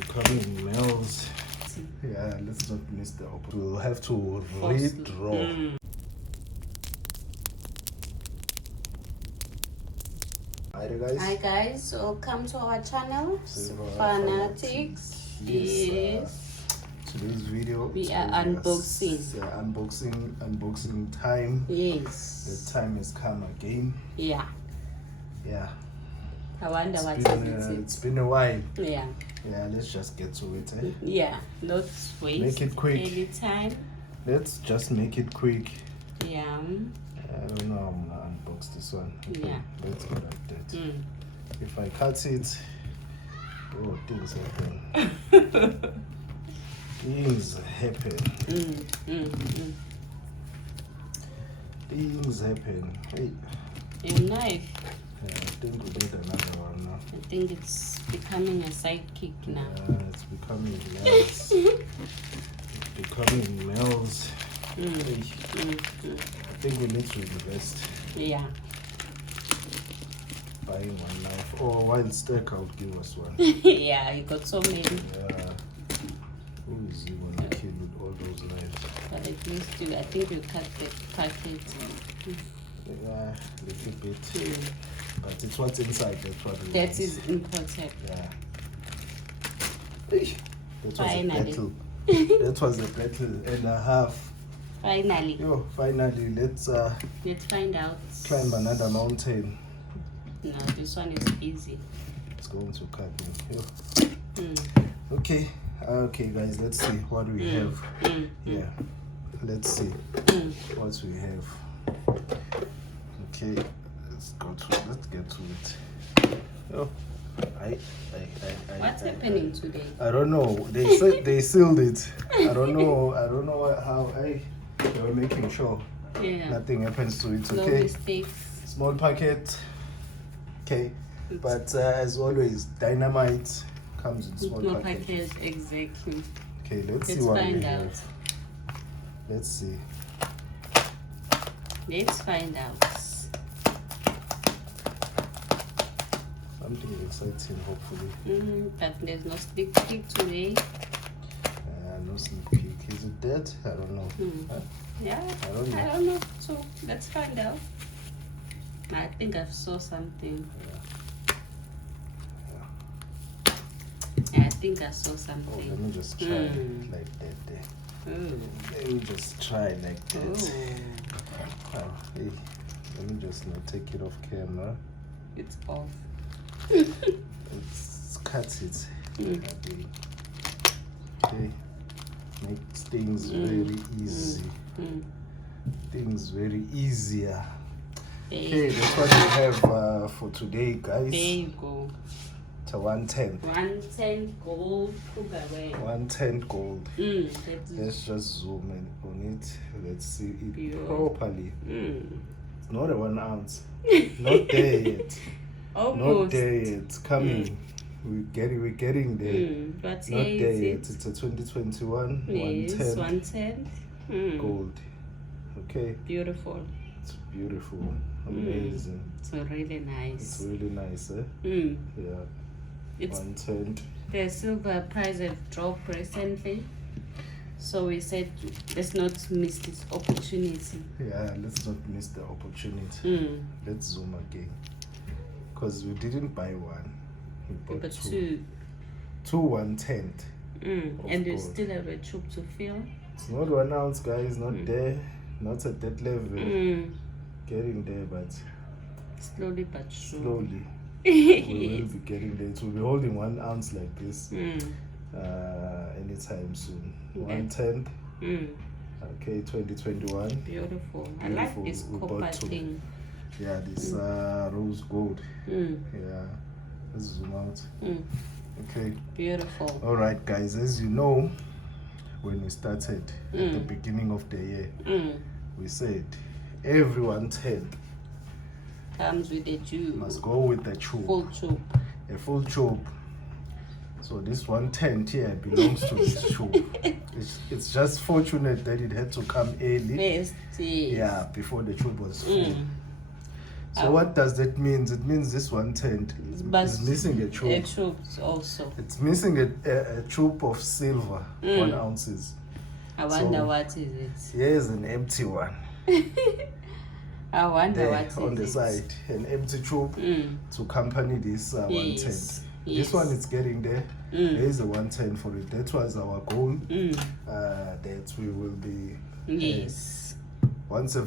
becoming males. Yeah, let's not miss the opportunity. We'll have to redraw. Hi guys, welcome to our channel, Fanatics. Yes. Today's video we are unboxing. Unboxing time. Yes. The time has come again. Yeah. I wonder what it's been a while. Yeah. Let's just get to it. Yeah, let's wait. Make it quick. Any time. Let's just make it quick. Yeah. I don't know how I'm gonna unbox this one. Okay, yeah. Let's go like that. If I cut it, things happen. Things happen. Things happen. Hey. A knife. I think we need another one now. I think it's becoming a sidekick now. It's becoming males. It's becoming males. I think we need to invest. Yeah. Buying one knife. Or while stack out, give us one. Yeah, you got so many. Yeah. Who is he gonna kill with all those knives? But at least I think you cut the packet. Yeah, a little bit. But it's what's inside, that's what we That want. is important. Yeah. That was Finally. a battle. That was a battle and a half. Finally. Finally, let's find out. climb another mountain. No, this one is easy. It's going to cut me. Okay, guys, let's see what we have. Yeah, let's see what we have. Okay, let's get to it. What's happening today? I don't know. They said they sealed it. I don't know how. They were making sure nothing happens to it. No Okay. mistakes. Small packet. Okay. But as always, dynamite comes in small packets. Exactly. Okay, let's see what we find have. out. Let's see. Let's find out. Something exciting, hopefully. But there's no sneak peek today. No sneak peek. Is it dead? I don't know. Yeah. I don't know. I don't know. So let's find out. I think I saw something. I think I saw something. Let me just try it like that there. Let me just try like that. Hey, let me just not take it off camera. It's off. Let's cut it. Okay. Makes things very easy. Things very easier. Okay, that's what we have for today, guys. There you go. It's a 110. 110 gold. 110 gold. Let's just zoom in on it. Let's see it properly. It's not a 1 ounce. Not there yet. Almost. Not there yet. Coming. We're getting there. But not there yet. It's a 2021 110 gold. Okay. Beautiful. It's beautiful. Amazing. It's really nice. It's really nice, eh? Yeah. It's 110. The silver price have dropped recently, so we said let's not miss this opportunity. Yeah, let's not miss the opportunity. Let's zoom again, because we didn't buy one. We bought two. Two 110. And you still have a tube to fill. It's not 1 ounce, guys. Not there. Not at that level. Getting there, but slowly but surely. Slowly. We will be getting there. It will be holding 1 ounce like this anytime soon. 110. Okay, 2021. Beautiful. I like this copper thing. Yeah, this rose gold. Yeah. Let's zoom out. Okay. Beautiful. All right, guys. As you know, when we started at the beginning of the year, we said every 110 comes with a tube. Must go with the tube. Full tube. A full tube. So this 110 here belongs to this tube. It's just fortunate that it had to come early. Yes. Yeah, before the tube was full. So what does that mean? It means this 110 is missing a tube. A tube also. It's missing a tube of silver, 1 ounces. I wonder what is it. Here's an empty one. I wonder there, what is on the side, an empty tube to accompany this 110. Yes. This one is getting there. There is a 110 for it. That was our goal. That we will be. Yes. Once a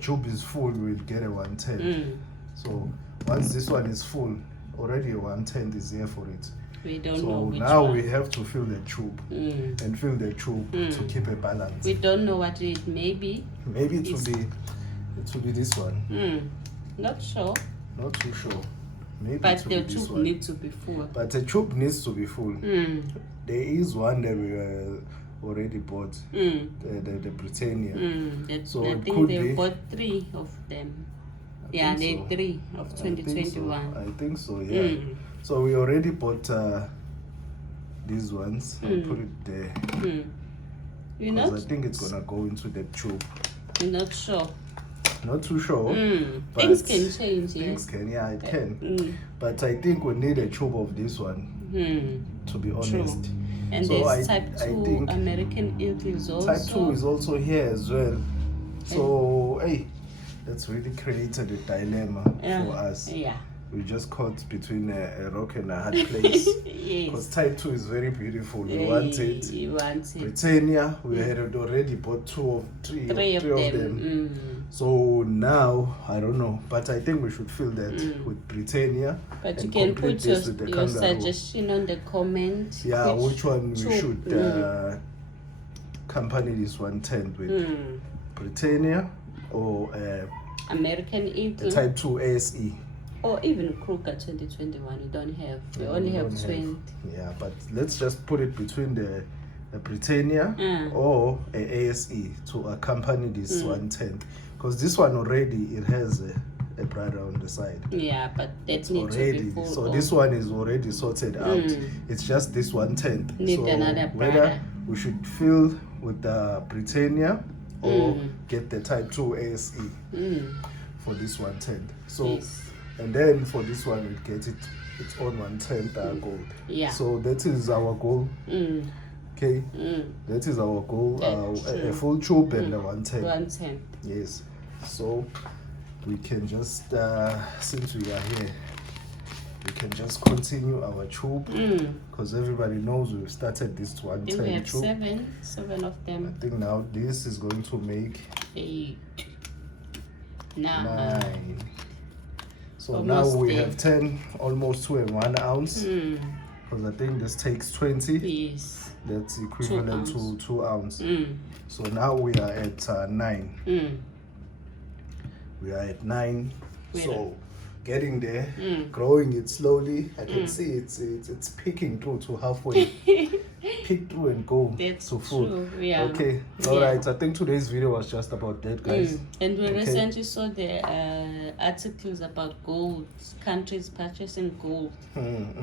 tube is full, we'll get a 110. So once this one is full, already a 110 is here for it. We don't know which now one. We have to fill the tube and fill the tube to keep a balance. We don't know what it may be. Maybe it will be this one. Not sure. Not too sure. Maybe but it will the be this tube one. needs to be full. But the tube needs to be full. There is one that we already bought. The Britannia. So I it think could they be. bought 3 of them. I they think so. 3 of 2021. I think so, yeah. So we already bought these ones. I'll put it there. Because I think it's gonna go into the tube. You're not sure. Not too sure. But things can change. Things can, yeah, it can. But I think we need a tube of this one. To be honest. True. And so there's type 2 American Eagle is also. Type 2 is also here as well. So hey, that's really created a dilemma for us. Yeah. We just caught between a rock and a hard place. Because type 2 is very beautiful. We want it. You want it. Britannia, we had already bought 3 of them. So now, I don't know. But I think we should fill that with Britannia. But you can put your suggestion on the comment. Yeah, which one we should accompany this 110 with. Britannia or American Eagle. Type 2 ASE. Or even Kruger 2021, you don't have. We only have 20. Yeah, but let's just put it between the Britannia or a ASE to accompany this 110. Because this one already, it has a brother on the side. Yeah, but that needs to be full. So this one is already sorted out. It's just this 110. Need so another brother. Whether we should fill with the Britannia or get the Type 2 ASE for this 110. So. Yes. And then for this one, we get its own 110 gold. Yeah. So that is our goal. Okay. That is our goal. A full tube and a 110. 110. Yes. So we can just, since we are here, we can just continue our tube because everybody knows we've started this 110 we have tube. 7 of them. I think now this is going to make 8. 9. So almost now we 10. have 10, almost 2 and 1 ounce. Because I think this takes 20. Yes. That's equivalent to 2 ounce. So now we are at 9. We are at 9. So getting there, growing it slowly. I can see it's peeking through to halfway. Peek through and go That's to full. True. Yeah. Okay, alright. I think today's video was just about that, guys. And we recently saw the articles about gold, countries purchasing gold.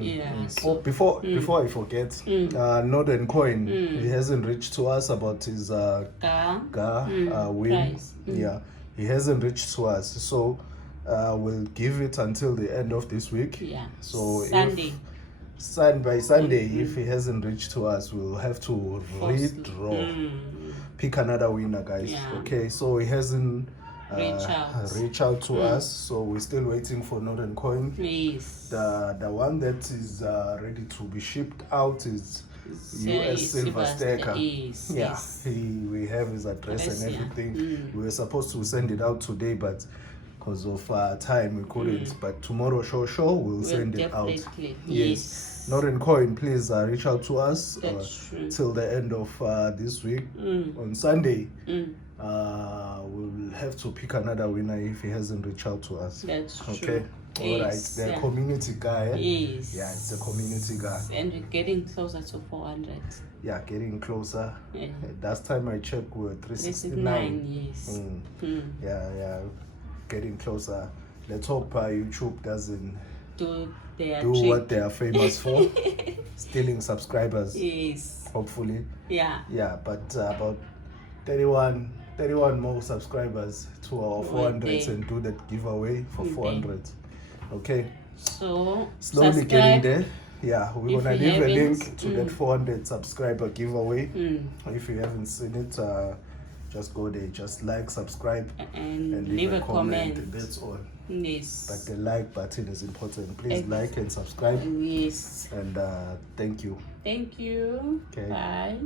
Yeah. So, before I forget, Northern Coin, he hasn't reached to us about his GAR win. Price. Yeah, he hasn't reached to us. So we'll give it until the end of this week. Yeah. So Sunday. By Sunday, if he hasn't reached to us, we'll have to redraw. Pick another winner, guys. Yeah. Okay, so he hasn't reach out to us, so we're still waiting for Northern Coin. Yes. The one that is ready to be shipped out is US Silver Stacker. Yes. Yeah, yes. We have his address and everything. We were supposed to send it out today, but because of time we couldn't. But tomorrow, we'll send it out. Yes. Northern Coin, please reach out to us till the end of this week. On Sunday, we'll have to pick another winner if he hasn't reached out to us. That's okay. True. All right. The community guy. Yes. Yeah, it's a community guy. And we're getting closer to 400. Yeah, getting closer. Yeah. Last time I checked, we were 369. Yes. Yeah. Getting closer. Let's hope YouTube doesn't do what they are famous for. Stealing subscribers. Yes. Hopefully. Yeah. Yeah, but about 31 more subscribers to to our 400s and do that giveaway for 400. Okay. So slowly subscribe. Getting there. Yeah, we're If gonna you leave a haven't, link to that 400 subscriber giveaway. If you haven't seen it, just go there, just like, subscribe, and leave a comment. That's all. Yes. But the like button is important. Please like and subscribe. Yes. And thank you. Thank you. Okay. Bye.